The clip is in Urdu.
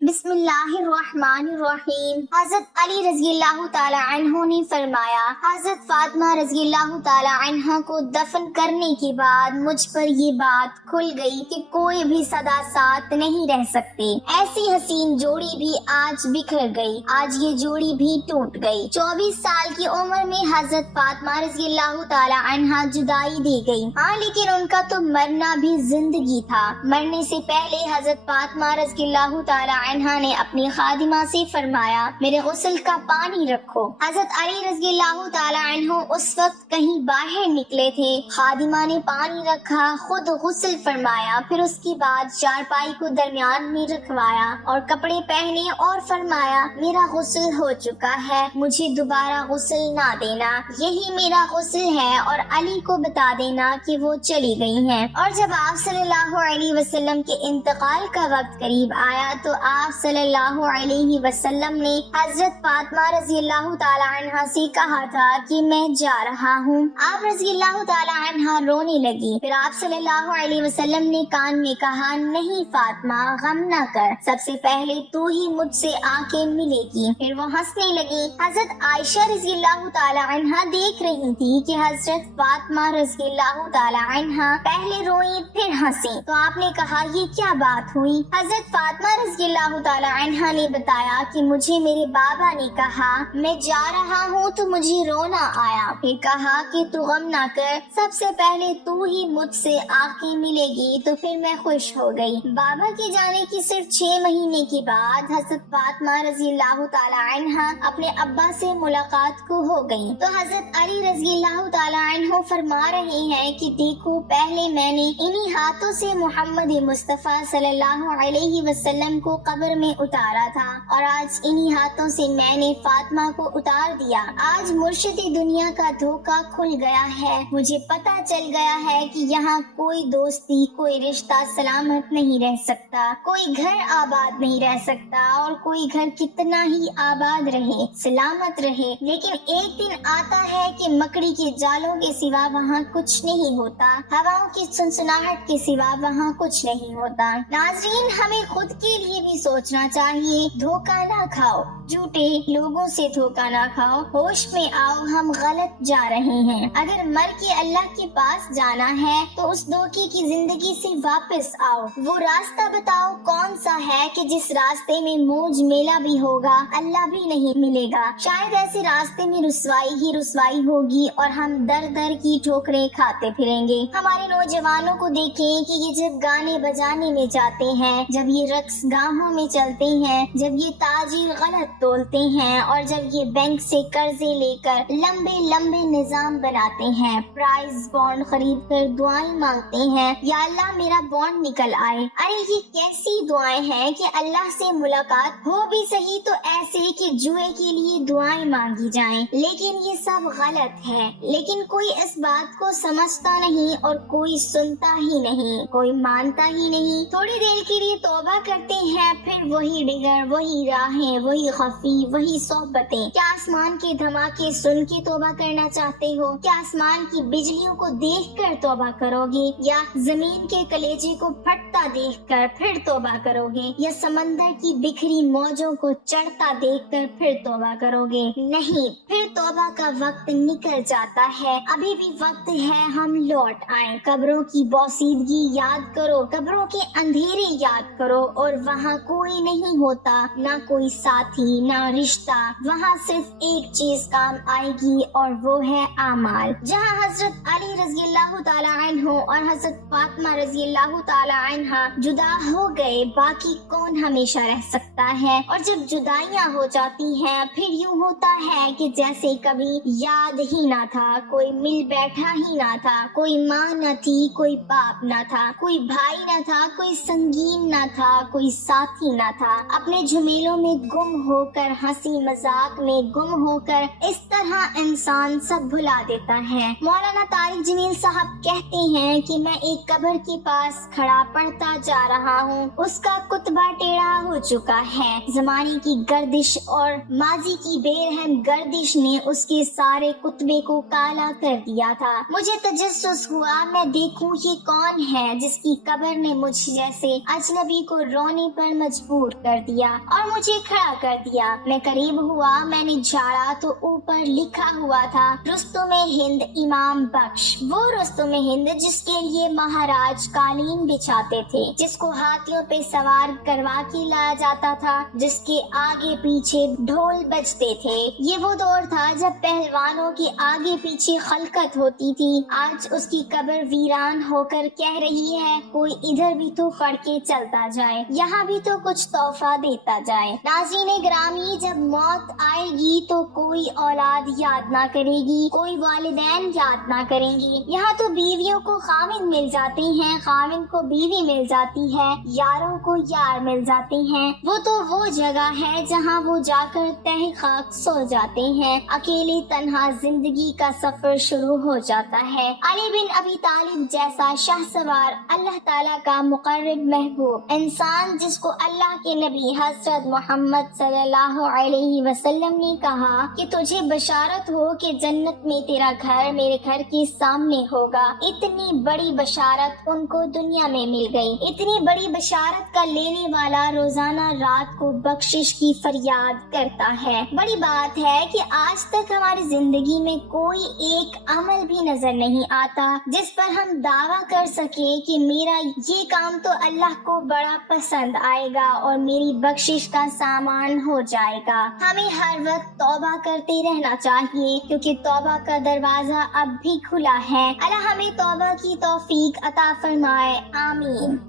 بسم اللہ الرحمن الرحیم۔ حضرت علی رضی اللہ تعالی عنہ نے فرمایا، حضرت فاطمہ رضی اللہ تعالی عنہ کو دفن کرنے کے بعد مجھ پر یہ بات کھل گئی کہ کوئی بھی سدا ساتھ نہیں رہ سکتے۔ ایسی حسین جوڑی بھی آج بکھر گئی، آج یہ جوڑی بھی ٹوٹ گئی۔ 24 سال کی عمر میں حضرت فاطمہ رضی اللہ تعالی عنہ جدائی دی گئی، ہاں لیکن ان کا تو مرنا بھی زندگی تھا۔ مرنے سے پہلے حضرت فاطمہ رضی اللہ تعالی عنہ نے اپنی خادمہ سے فرمایا، میرے غسل کا پانی رکھو۔ حضرت علی رضی اللہ تعالی عنہ اس وقت کہیں باہر نکلے تھے، خادمہ نے پانی رکھا، خود غسل فرمایا، پھر اس کے بعد چارپائی کو درمیان میں رکھوایا اور کپڑے پہنے اور فرمایا، میرا غسل ہو چکا ہے، مجھے دوبارہ غسل نہ دینا، یہی میرا غسل ہے، اور علی کو بتا دینا کہ وہ چلی گئی ہیں۔ اور جب آپ صلی اللہ علیہ وسلم کے انتقال کا وقت قریب آیا تو آپ صلی اللہ علیہ وسلم نے حضرت فاطمہ رضی اللہ تعالی عنہ سے کہا تھا کہ میں جا رہا ہوں۔ آپ رضی اللہ تعالی عنہ رونے لگی، پھر آپ صلی اللہ علیہ وسلم نے کان میں کہا، نہیں فاطمہ، غم نہ کر، سب سے پہلے تو ہی مجھ سے آ کے ملے گی۔ پھر وہ ہنسنے لگی۔ حضرت عائشہ رضی اللہ تعالی عنہ دیکھ رہی تھی کہ حضرت فاطمہ رضی اللہ تعالی عنہ پہلے روئی پھر ہنسی، تو آپ نے کہا، یہ کیا بات ہوئی؟ حضرت فاطمہ رضی اللہ تعالی عنہ نے بتایا کہ مجھے میرے بابا نے کہا میں جا رہا ہوں تو مجھے رونا آیا، پھر کہا کہ تو غم نہ کر، سب سے پہلے تو ہی مجھ سے آ کے ملے گی، تو پھر میں خوش ہو گئی۔ بابا کے جانے کی صرف 6 مہینے کے بعد حضرت فاطمہ رضی اللہ تعالی عنہ اپنے ابا سے ملاقات کو ہو گئی، تو حضرت علی رضی اللہ تعالی عنہ فرما رہے ہیں کہ دیکھو، پہلے میں نے انہی ہاتھوں سے محمد مصطفیٰ صلی اللہ علیہ وسلم کو قبر میں اتارا تھا، اور آج انہی ہاتھوں سے میں نے فاطمہ کو اتار دیا۔ آج مرشد دنیا کا دھوکہ کھل گیا ہے، مجھے پتہ چل گیا ہے کہ یہاں کوئی دوستی، کوئی رشتہ سلامت نہیں رہ سکتا، کوئی گھر آباد نہیں رہ سکتا، اور کوئی گھر کتنا ہی آباد رہے، سلامت رہے، لیکن ایک دن آتا ہے کہ مکڑی کے جالوں کے سوا وہاں کچھ نہیں ہوتا، ہواؤں کی سنسناہٹ کے سوا وہاں کچھ نہیں ہوتا۔ ناظرین، ہمیں خود کے لیے بھی سوچنا چاہیے، دھوکہ نہ کھاؤ، جھوٹے لوگوں سے دھوکہ نہ کھاؤ، ہوش میں آؤ، ہم غلط جا رہے ہیں۔ اگر مر کے اللہ کے پاس جانا ہے تو اس دھوکے کی زندگی سے واپس آؤ، وہ راستہ بتاؤ کون سا ہے کہ جس راستے میں موج میلہ بھی ہوگا، اللہ بھی نہیں ملے گا۔ شاید ایسے راستے میں رسوائی ہی رسوائی ہوگی اور ہم در در کی ٹھوکریں کھاتے پھریں گے۔ ہمارے نوجوانوں کو دیکھیں کہ یہ جب گانے بجانے میں جاتے ہیں، جب یہ رقص گاہوں میں چلتے ہیں، جب یہ تاجر غلط تولتے ہیں، اور جب یہ بینک سے قرضے لے کر لمبے لمبے نظام بناتے ہیں، پرائز بانڈ خرید کر دعائیں مانگتے ہیں، یا اللہ میرا بانڈ نکل آئے۔ ارے یہ کیسی دعائیں ہیں کہ اللہ سے ملاقات ہو بھی صحیح تو ایسے کہ جوئے کے لیے دعائیں مانگی جائیں، لیکن یہ سب غلط ہے۔ لیکن کوئی اس بات کو سمجھتا نہیں اور کوئی سنتا ہی نہیں، کوئی مانتا ہی نہیں۔ تھوڑی دیر کے لیے توبہ کرتے ہیں، پھر وہی ڈگر، وہی راہیں، وہی خفی، وہی صحبتیں۔ کیا آسمان کے دھماکے سن کے توبہ کرنا چاہتے ہو؟ کیا آسمان کی بجلیوں کو دیکھ کر توبہ کرو گے، یا زمین کے کلیجے کو پھٹتا دیکھ کر پھر توبہ کرو گے، یا سمندر کی بکھری موجوں کو چڑھتا دیکھ کر پھر توبہ کرو گے؟ نہیں، پھر توبہ کا وقت نکل جاتا ہے، ابھی بھی وقت ہے، ہم لوٹ آئیں۔ قبروں کی بوسیدگی یاد کرو، قبروں کے اندھیرے یاد کرو، اور وہاں کوئی نہیں ہوتا، نہ کوئی ساتھی، نہ رشتہ، وہاں صرف ایک چیز کام آئے گی اور وہ ہے اعمال۔ جہاں حضرت علی رضی اللہ تعالی عنہ اور حضرت فاطمہ رضی اللہ تعالی عنہ جدا ہو گئے، باقی کون ہمیشہ رہ سکتا ہے؟ اور جب جدائیاں ہو جاتی ہیں، پھر یوں ہوتا ہے کہ جیسے کبھی یاد ہی نہ تھا، کوئی مل بیٹھا ہی نہ تھا، کوئی ماں نہ تھی، کوئی باپ نہ تھا، کوئی بھائی نہ تھا، کوئی سنگین نہ تھا، کوئی ساتھی نہ تھا، اپنے جھمیلوں میں گم ہو کر ہنسی مذاق میں گم ہو کر اس طرح انسان سب بھلا دیتا ہے۔ مولانا طارق جمیل صاحب کہتے ہیں کہ میں ایک قبر کے پاس کھڑا پڑھتا جا رہا ہوں، اس کا کتبہ ٹیڑھا ہو چکا ہے۔ زمانے کی گردش اور ماضی کی بے رحم گردش نے اس کے سارے کتبے کو کالا کر دیا تھا۔ مجھے تجسس ہوا میں دیکھوں یہ کون ہے جس کی قبر نے مجھ جیسے اجنبی کو رونے پر مجبور کر دیا اور مجھے کھڑا کر دیا۔ میں قریب ہوا، میں نے جھاڑا تو اوپر لکھا ہوا تھا رستم ہند امام بخش، وہ رستم ہند جس کے لیے مہاراج قالین بچھاتے تھے، جس کو ہاتھیوں پہ سوار کروا کے لایا جاتا تھا، جس کے آگے پیچھے ڈھول بجتے تھے۔ یہ وہ دور تھا جب پہلوانوں کے آگے پیچھے خلقت ہوتی تھی۔ آج اس کی قبر ویران ہو کر کہہ رہی ہے کوئی ادھر بھی تو پڑھ کے چلتا جائے، یہاں بھی تو کچھ تحفہ دیتا جائے۔ ناظرین گرامی، جب موت آئے گی تو کوئی اولاد یاد نہ کرے گی، کوئی والدین یاد نہ کریں گی۔ یہاں تو بیویوں کو خاوند مل جاتے ہیں، خاوند کو بیوی مل جاتی ہے، یاروں کو یار مل جاتے ہیں۔ وہ تو وہ جگہ ہے جہاں وہ جا کر تہ خاک سو جاتے ہیں، اکیلے تنہا زندگی کا سفر شروع ہو جاتا ہے۔ علی بن ابی طالب جیسا شاہ سوار، اللہ تعالیٰ کا مقرب محبوب انسان، جس کو اللہ کے نبی حضرت محمد صلی اللہ علیہ وسلم نے کہا کہ تجھے بشارت ہو کہ جنت میں تیرا گھر میرے گھر کے سامنے ہوگا، اتنی بڑی بشارت ان کو دنیا میں مل گئی۔ اتنی بڑی بشارت کا لینے والا روزانہ رات کو بخشش کی فریاد کرتا ہے۔ بڑی بات ہے کہ آج تک ہماری زندگی میں کوئی ایک عمل بھی نظر نہیں آتا جس پر ہم دعویٰ کر سکے کہ میرا یہ کام تو اللہ کو بڑا پسند آئے گا اور میری بخشش کا سامان ہو جائے گا۔ ہمیں ہر وقت توبہ کرتے رہنا چاہیے کیونکہ توبہ کا دروازہ اب بھی کھلا ہے۔ اللہ ہمیں توبہ کی توفیق عطا فرمائے، آمین۔